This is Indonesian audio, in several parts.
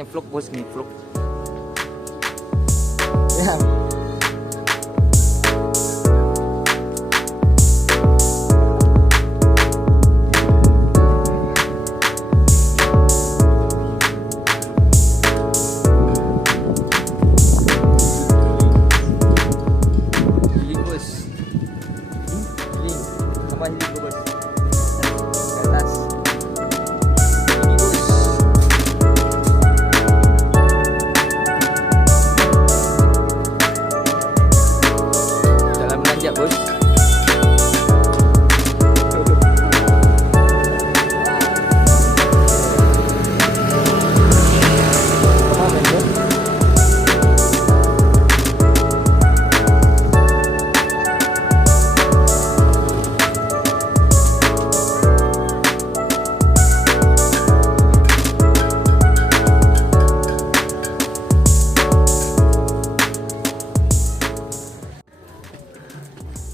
Saatnya vlog bos nih, vlog. Ya. Giling bos. Giling. Sama giling bos. Ke atas. Ini bos. Jalan menanjak bos.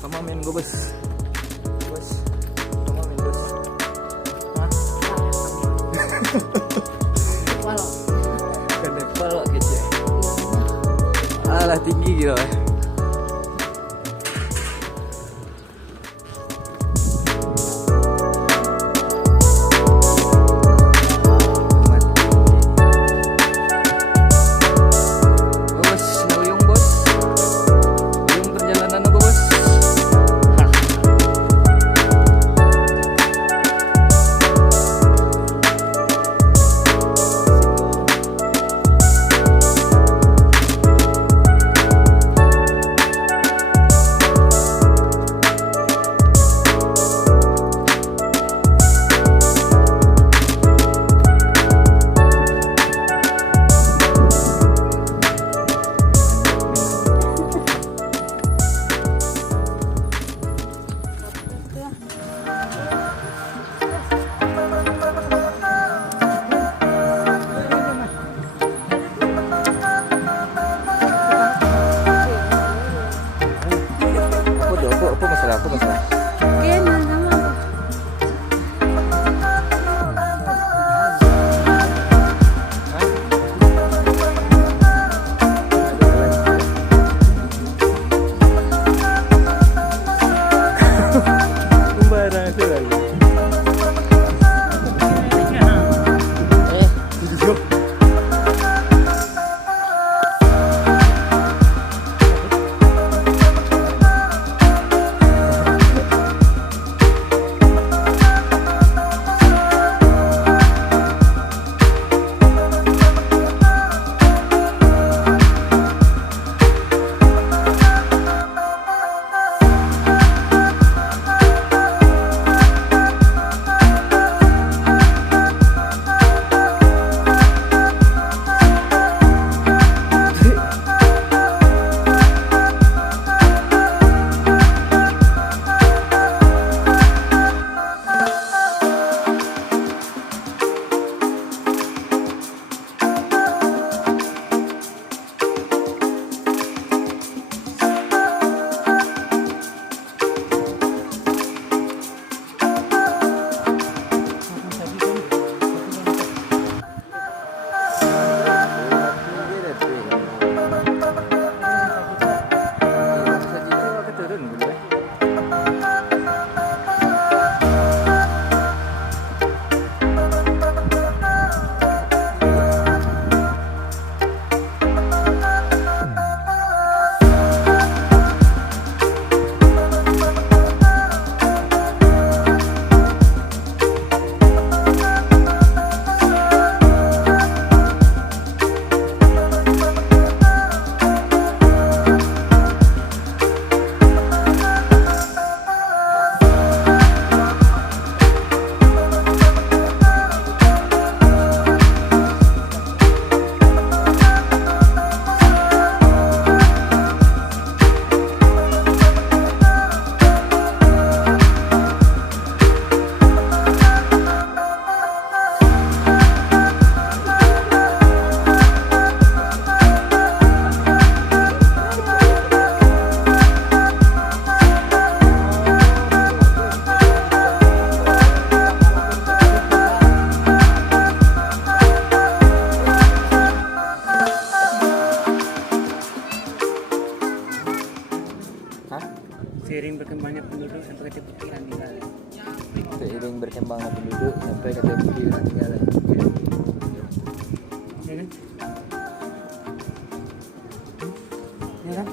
Sama main gue bos. Bos. Sama main bos. Hah? Walau Kena kepala kecil. Alah tinggi gitu. Bos, nauyung bos. Nauyung perjalanan aku bos. Apa masalah? Apa masalah? Kenan sama apa? Sembarang sekali. Duduk. Hah? Seiring berkembangnya penduduk sampai ke pikiran tinggal. Seiring berkembangnya penduduk sampai kata pikiran tinggal. Ya kan? Ya kan?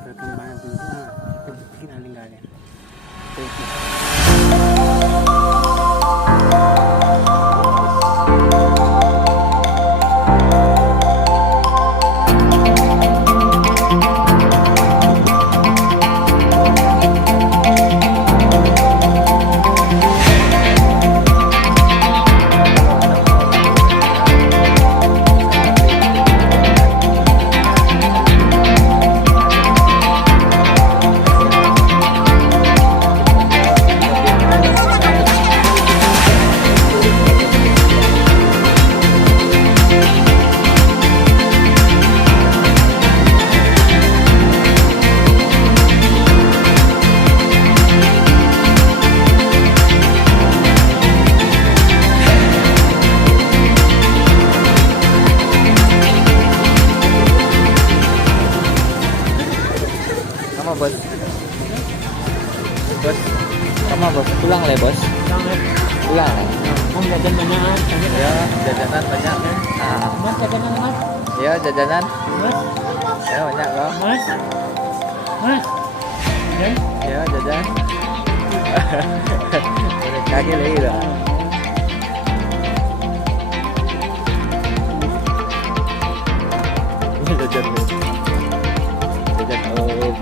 Berkembangnya penduduk ke pikiran tinggalnya. Sama bos. Bos. Sama bos. Pulang lah bos. Pulang lah. Om jajan banyak. Ya jajanan banyak. Ah. Mas jajanan mas. Ya jajanan. Mas. Ya banyak loh. Mas. Mas. Jajan. Ya jajan. Kaki lagi lah. Ini jajan. Jajan. Oh.